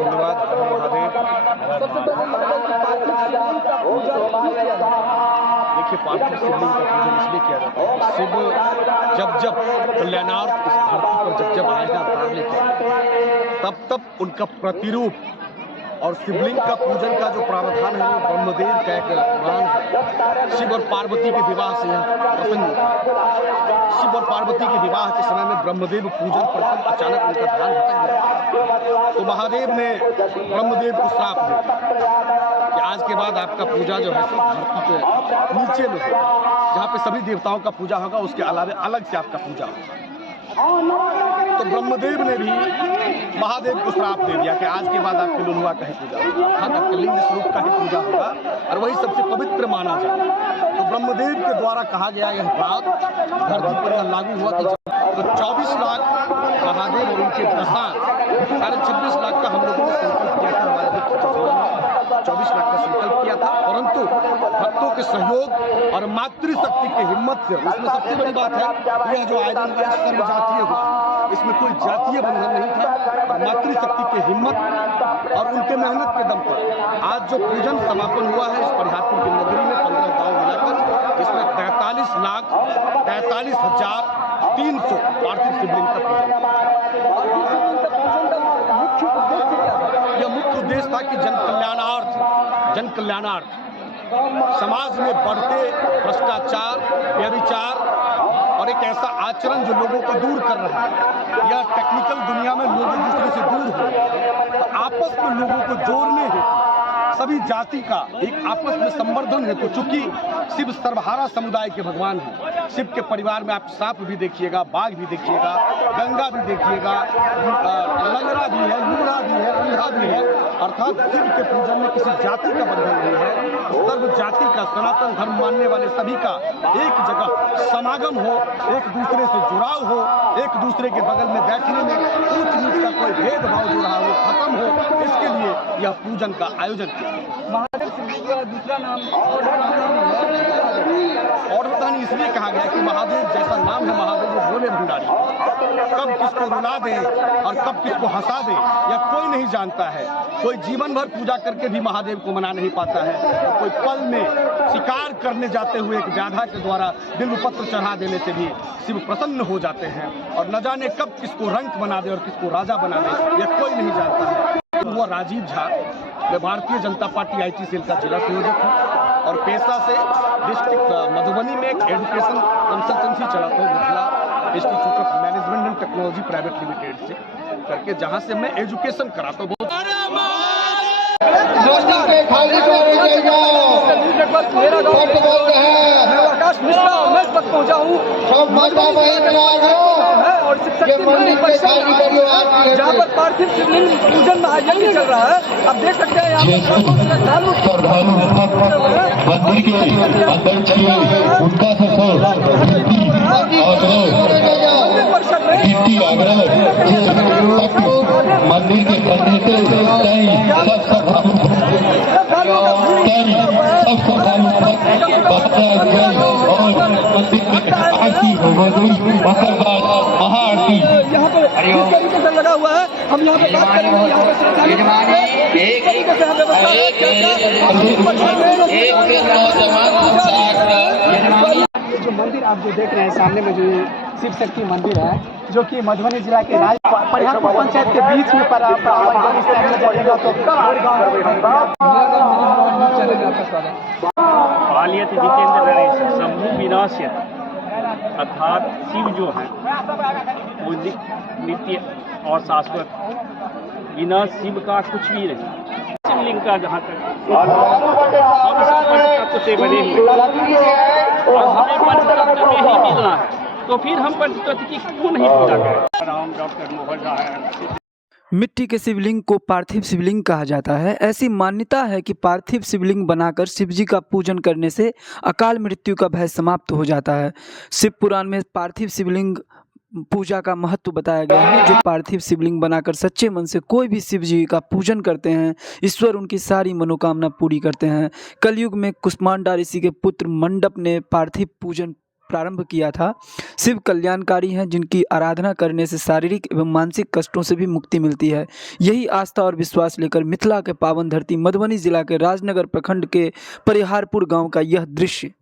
धन्यवाद महादेव। देखिए, पार्थिव शिवलिंग का पूजन इसलिए किया जाता है, शिव जब कल्याणार्थ इस धरती पर जब आए हैं अवतार लेकर, तब उनका प्रतिरूप और शिवलिंग का पूजन का जो प्रावधान है वो ब्रह्मदेव का एक पुराण है। शिव और पार्वती के विवाह से यह प्रसंग होता है। शिव और पार्वती के विवाह के समय में ब्रह्मदेव पूजन प्रथम अचानक उनका ध्यान भटक गया, तो महादेव ने ब्रह्मदेव को श्राप दिया कि आज के बाद आपका पूजा जो है सिर्फ धरती के नीचे में होगा, जहाँ पे सभी देवताओं का पूजा होगा, उसके अलावा अलग से आपका पूजा होगा। तो ब्रह्मदेव ने भी महादेव को श्राप दे दिया कि आज के बाद आपके लुलुआ का ही पूजा होगा, आपके लिंग स्वरूप का ही पूजा होगा और वही सबसे पवित्र माना जाए। तो ब्रह्मदेव के द्वारा कहा गया यह बात धरती पर लागू हुआ तो 24 लाख महादेव और उनके दशा 26.5 लाख का हम लोगों ने संकल्प किया था, हमारे 24 लाख का संकल्प किया था, परंतु भक्तों के सहयोग और मातृशक्ति की हिम्मत से, उसमें सबसे बड़ी बात है यह जो आयोजन हुआ सर्वजातीय हुआ, इसमें कोई जातीय बंधन नहीं था। मातृशक्ति की हिम्मत और उनके मेहनत के दम पर आज जो पूजन समापन हुआ है इस परिहारपुर की नगरी में 15 गाँव मिलाकर, इसमें 43,43,300 पार्थिव शिवलिंग का पूजन। यह मुख्य उद्देश्य था कि जन कल्याणार्थ समाज में बढ़ते भ्रष्टाचार, व्यभिचार और एक ऐसा आचरण जो लोगों को दूर कर रहा है। यह टेक्निकल दुनिया में लोग एक दूसरे से दूर हो रहे हैं, तो आपस में लोगों को जोड़ने हेतु सभी जाति का एक आपस में संवर्धन हेतु, चूंकि शिव सर्वहारा समुदाय के भगवान हैं, शिव के परिवार में आप सांप भी देखिएगा, बाघ भी देखिएगा, गंगा भी देखिएगा, लंगड़ा भी है, लूढ़ा भी है, अंधा भी है, अर्थात शिव के पूजन में किसी जाति का बंधन नहीं है। सर्व जाति का, सनातन धर्म मानने वाले सभी का एक जगह समागम हो, एक दूसरे से जुड़ाव हो, एक दूसरे के बगल में बैठने में ऊंच नीच का कोई भेदभाव जो रहा वो खत्म हो, इसके लिए यह पूजन का आयोजन किया। महादेव शिवलिंग का दूसरा नाम औरधानी इसलिए कहा गया कि महादेव जैसा नाम है, महादेव वो भोले भंडारी, कब किसको रुला दे और कब किसको हंसा दे यह कोई नहीं जानता है। कोई जीवन भर पूजा करके भी महादेव को मना नहीं पाता है, तो कोई पल में शिकार करने जाते हुए एक व्याधा के द्वारा बिल्वपत्र चढ़ा देने से भी शिव प्रसन्न हो जाते हैं, और न जाने कब किसको रंक बना दे और किसको राजा बना दे यह कोई नहीं जानता है। वो राजीव झा, मैं Bharatiya Janata party IT cell का जिला संयोजक हूँ और पेशा से डिस्ट्रिक्ट मधुबनी में एक एजुकेशन कंसल्टेंसी चलाता हूँ, Mithila institute of management and technology private limited से करके, जहाँ से मैं एजुकेशन कराता हूँ। मेरा गाँव मैं आकाश मिश्रा मैं तक पहुँचा हूँ और जहाँ पर पार्थिव शिवलिंग पूजन में आयोजन चल रहा है। अब देख सकते हैं यहाँ मंदिर के आरती महाआरती यहाँ पे इस तरीके से लगा हुआ है। हम यहाँ पे बात करेंगे, यहाँ पे तरीके से जो मंदिर आप जो देख रहे हैं सामने में, जो शिव शक्ति मंदिर है जो कि मधुबनी जिला के परिहारपुर पंचायत के बीच में पड़ा, पालयत जितेंद्र नरेश शंभु विनाश्यत, अर्थात शिव जो है वो नित्य और शाश्वत, बिना शिव का कुछ भी नहीं। शिवलिंग का जहाँ तक हम पंचतत्व से बने हुए और हमें पंचतत्व में ही मिलना है, तो फिर हम पंचतत्व की क्यों नहीं पूजा करें। राम डॉक्टर मोहन राय। मिट्टी के शिवलिंग को पार्थिव शिवलिंग कहा जाता है। ऐसी मान्यता है कि पार्थिव शिवलिंग बनाकर शिवजी का पूजन करने से अकाल मृत्यु का भय समाप्त हो जाता है। शिव पुराण में पार्थिव शिवलिंग पूजा का महत्व बताया गया है। जो पार्थिव शिवलिंग बनाकर सच्चे मन से कोई भी शिव जी का पूजन करते हैं, ईश्वर उनकी सारी मनोकामना पूरी करते हैं। कलयुग में कुष्मांडा ऋषि के पुत्र मंडप ने पार्थिव पूजन प्रारंभ किया था। शिव कल्याणकारी हैं, जिनकी आराधना करने से शारीरिक एवं मानसिक कष्टों से भी मुक्ति मिलती है। यही आस्था और विश्वास लेकर मिथिला के पावन धरती मधुबनी जिला के राजनगर प्रखंड के परिहारपुर गांव का यह दृश्य